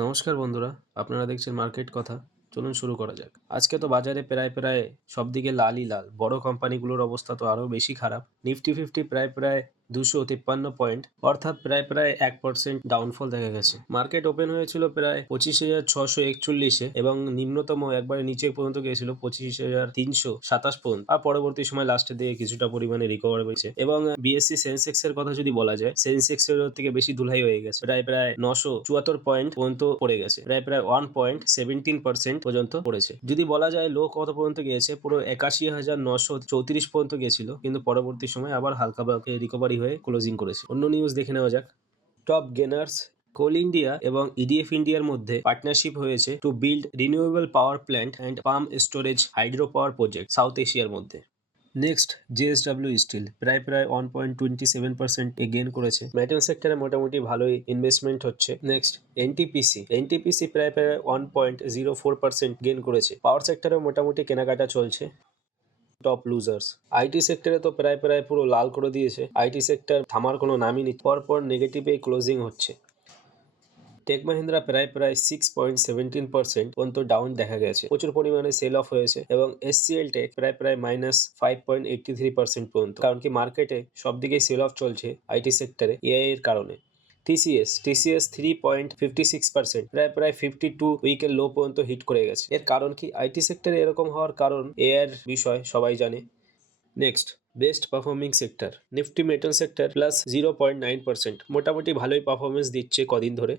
নমস্কার বন্ধুরা, আপনারা দেখছেন মার্কেট কথা। চলুন শুরু করা যাক। আজকে তো বাজারে প্রায় সবদিকে লালই লাল। বড় কোম্পানিগুলোর অবস্থা তো আরো বেশি খারাপ। নিফটি ফিফটি প্রায় 253 পয়েন্ট, অর্থাৎ প্রায় 1% ডাউনফল দেখা গেছে। মার্কেট ওপেন হয়েছিল প্রায় 25,641 এবং নিম্নতম একবারে নিচে পর্যন্ত গিয়েছিল 25,327 পর্যন্ত। আর পরবর্তী সময় লাস্টের দিকে কিছুটা পরিমাণে রিকভার হয়েছে এবং বিএসসি সেন্সেক্স এর কথা যদি বলা যায়, সেন্সেক্স এর থেকে বেশি ধুলাই হয়ে গেছে। প্রায় 974 পয়েন্ট পর্যন্ত পড়ে গেছে। প্রায় 1.17% পর্যন্ত পড়েছে। যদি বলা যায় লো কত পর্যন্ত গিয়েছে, পুরো 81,934 পর্যন্ত গিয়েছিল, কিন্তু পরবর্তী সময় আবার হালকা রিকভারি হয়ে ক্লোজিং করেছে। অন্য নিউজ দেখে নেওয়া যাক। টপ গেনার্স কোল ইন্ডিয়া এবং ইডিএফ ইন্ডিয়ার মধ্যে পার্টনারশিপ হয়েছে to build renewable power plant and pump storage hydro power project south এশিয়ার মধ্যে। নেক্সট, জেএসডব্লিউ স্টিল প্রায় 1.27% গেইন করেছে। মেটাল সেক্টরে মোটামুটি ভালোই ইনভেস্টমেন্ট হচ্ছে। নেক্সট, এনটিপিসি প্রায় 1.04% গেইন করেছে। পাওয়ার সেক্টরে মোটামুটি কেনাকাটা চলছে। টপ লুজার্স, আইটি সেক্টরে তো প্রায় পুরো লাল করে দিয়েছে। আইটি সেক্টর থামার কোনো নামই নেই, পরপর নেগেটিভে ক্লোজিং হচ্ছে। টেক মাহিন্দ্রা প্রায় 6.17% পর্যন্ত ডাউন দেখা গেছে। প্রচুর পরিমাণে সেল অফ হয়েছে এবং এসসিএল টেক প্রায় -5.83% পর্যন্ত, কারণ কি মার্কেটে সব দিকেই সেল অফ চলছে আইটি সেক্টরে এআই এর কারণে। টিসিএস 3.56%, প্রায় 52 উইকের লো পর্যন্ত হিট করে গেছে। এর কারণ কি? আইটি সেক্টরে এরকম হওয়ার কারণ এআই এর বিষয় সবাই জানে। Next, best performing sector Nifty metal sector +0.9%, মোটামুটি ভালোই পারফরমেন্স দিচ্ছে কদিন ধরে।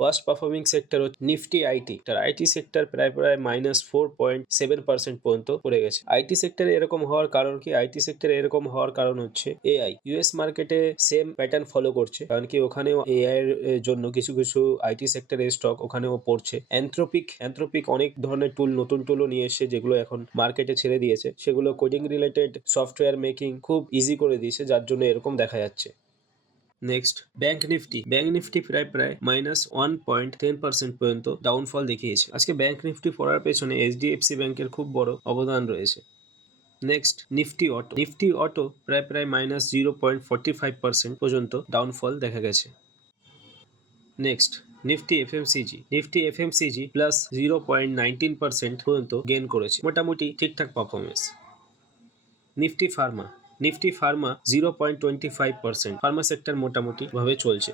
ওয়ার্স্ট পারফর্মিং সেক্টর হচ্ছে নিফটি আইটি। তার আইটি সেক্টর প্রায় -4.7% পর্যন্ত পড়ে গেছে। আইটি সেক্টরে এরকম হওয়ার কারণ কি? আইটি সেক্টরে এরকম হওয়ার কারণ হচ্ছে এআই। ইউএস মার্কেটে সেম প্যাটার্ন ফলো করছে, কারণ কি ওখানেও এআই এর জন্য কিছু আইটি সেক্টরের স্টক ওখানেও পড়ছে। অ্যান্থ্রোপিক অনেক ধরনের নতুন টুলও নিয়ে এসেছে, যেগুলো এখন মার্কেটে ছেড়ে দিয়েছে। সেগুলো কোডিং রিলেটেড সফটওয়্যার মেকিং খুব ইজি করে দিয়েছে, যার জন্য এরকম দেখা যাচ্ছে। নেক্সট, ব্যাংক নিফটি প্রায় -1.10% পর্যন্ত ডাউনফল দেখিয়েছে। আজকে ব্যাংক নিফটি পড়ার পেছনে এইচডিএফসি ব্যাংকের খুব বড় অবদান রয়েছে। নেক্সট, নিফটি অটো প্রায় -0.45% পর্যন্ত ডাউনফল দেখা গেছে। নেক্সট, নিফটি এফএমসিজি +0.19% পর্যন্ত গেইন করেছে, মোটামুটি ঠিকঠাক performance. Nifty Pharma 0.25%, Pharma sector মোটামুটি ভাবে চলছে।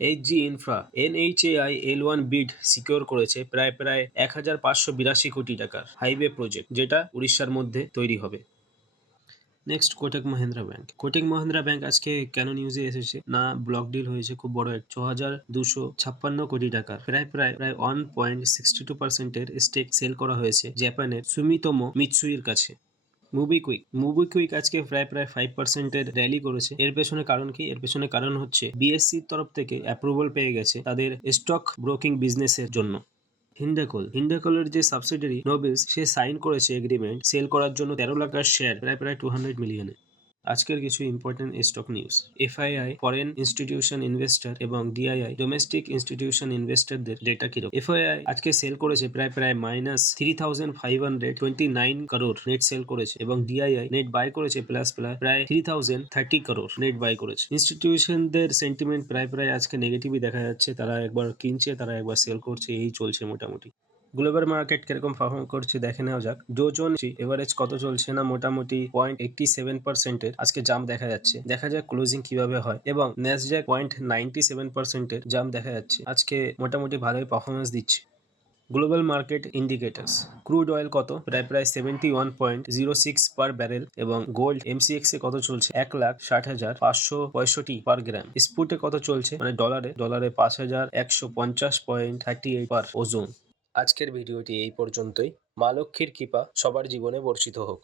এইচজি ইনফ্রা NHAI-L1 বিড সিকিউর করেছে প্রায় 1,582 কোটি টাকার হাইওয়ে প্রজেক্ট, যেটা উড়িষ্যার মধ্যে তৈরি হবে। নেক্সট, কোটেক মহিন্দ্রা ব্যাংক আজকে কেন নিউজে এসেছে না, ব্লক ডিল হয়েছে খুব বড় 6,256 কোটি টাকার প্রায় 1.62% স্টেক সেল করা হয়েছে জাপানের সুমিতোমো মিৎসুইর কাছে। মুবিকুইক আজকে প্রায় 5% র্যালি করেছে। এর পেছনে কারণ কি? এর পেছনে কারণ হচ্ছে বিএসসির তরফ থেকে অ্যাপ্রুভাল পেয়ে গেছে তাদের স্টক ব্রোকিং বিজনেসের জন্য। হিন্ডাকলের যে সাবসিডিয়ারি নোবেলস, সে সাইন করেছে এগ্রিমেন্ট সেল করার জন্য 13 লাখ শেয়ার প্রায় 200 মিলিয়নে। আজকের কিছু important stock news. FII foreign institution investor এবং ডিআইআই ডোমেস্টিক ইনস্টিটিউশন ইনভেস্টরদের ডেটা কিরকম। এফআইআই আজকে সেল করেছে প্রায় -3,529 crore নেট সেল করেছে এবং ডিআইআই নেট বাই করেছে প্রায় 3,030 crore নেট বাই করেছে। ইনস্টিটিউশনদের সেন্টিমেন্ট প্রায় আজকে নেগেটিভই দেখা যাচ্ছে, তারা একবার কিনছে, তারা একবার সেল করছে, এই চলছে মোটামুটি। গ্লোবাল মার্কেট কিরকম পারফর্ম করছে দেখে নেওয়া যাক। ডো জোন্স এভারেজ কত চলছে না, মোটামুটি 0.87% আজকে জাম্প দেখা যাচ্ছে। দেখা যাক ক্লোজিং কিভাবে হয়। এবং ন্যাসড্যাক 0.97% জাম্প দেখা যাচ্ছে। আজকে মোটামুটি ভালোই পারফরমেন্স দিচ্ছে। Global market indicators, crude oil কত প্রায় 71.06 পার ব্যারেল এবং গোল্ড এমসিএক্স এ কত চলছে 1,60,565 পার গ্রাম। স্পুটে কত চলছে মানে ডলারে 5,150.38 পার ওজন। আজকের ভিডিওটি এই পর্যন্তই। মা লক্ষ্মীর কৃপা সবার জীবনে বর্ষিত হোক।